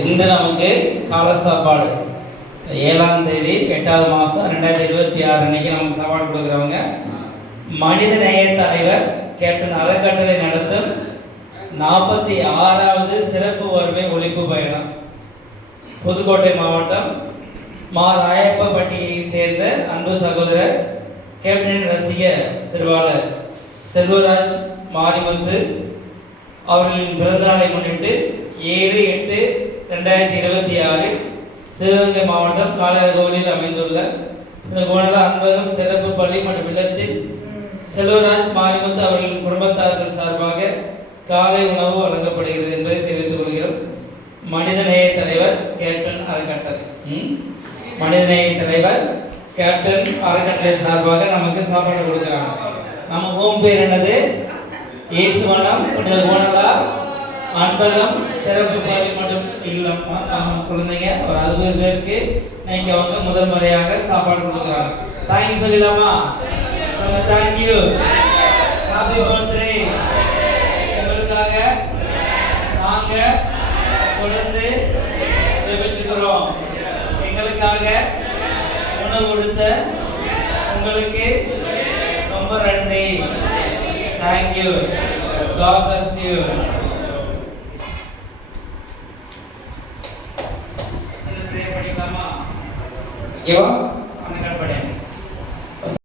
இன்று நமக்கு காலை சாப்பாடு 7ஆம் தேதி 8வது மாதம் 2026 அன்னைக்கு நமக்கு சாப்பாடு கொடுக்குறவங்க மனித நேய தலைவர் கேப்டன் அறக்கட்டளை நடத்தும் 46வது சிறப்பு வறுமை ஒழிப்பு பயணம். புதுக்கோட்டை மாவட்டம் ராயப்பப்பட்டியை சேர்ந்த அன்பு சகோதரர் கேப்டனின் ரசிக திருவாளர் செல்வராஜ் மாரிமுத்து அவர்களின் பிறந்த நாளை முன்னிட்டு 7/8/2026 சிவகங்கை மாவட்டம் காலரகோவிலில் அமைந்துள்ள இந்த குணல அன்பகம் சிறப்பு பள்ளி மற்றும் இல்லத்தில் செல்வராஜ் மாரிமுத்து அவர்களின் குடும்பத்தார்கள் சார்பாக காலை உணவு வழங்கப்படுகிறது என்பதை தெரிவித்துக் கொள்கிறோம். மனிதநேய தலைவர் கேப்டன் அறக்கட்டளை மனிதநேய தலைவர் கேப்டன் அறக்கட்டளை சார்பாக நமக்கு சாப்பாடு கொடுக்குறாங்க. நம்ம ஹோம் பேர் என்னது? இயேசுவனம் புனித குணலா அன்பகம் சிறப்பு பள்ளி மற்றும் இல்லம். நம்ம குழந்தைங்க ஒரு 60 பேருக்கு இன்னைக்கு அவங்க முதல் முறையாக சாப்பாடு கொடுக்குறாங்க. தேங்க்யூ சொல்லலாமா? சொல்லுங்க தேங்க்யூ. Happy birthday. உங்களுக்காக நாங்க தொடர்ந்து ஜெபிச்சுக்கிறோம். எங்களுக்காக உணவு கொடுத்த உங்களுக்கு ரொம்ப நன்றி. தேங்க்யூ. God bless you. படிக்கலாமா? ஓகேவா?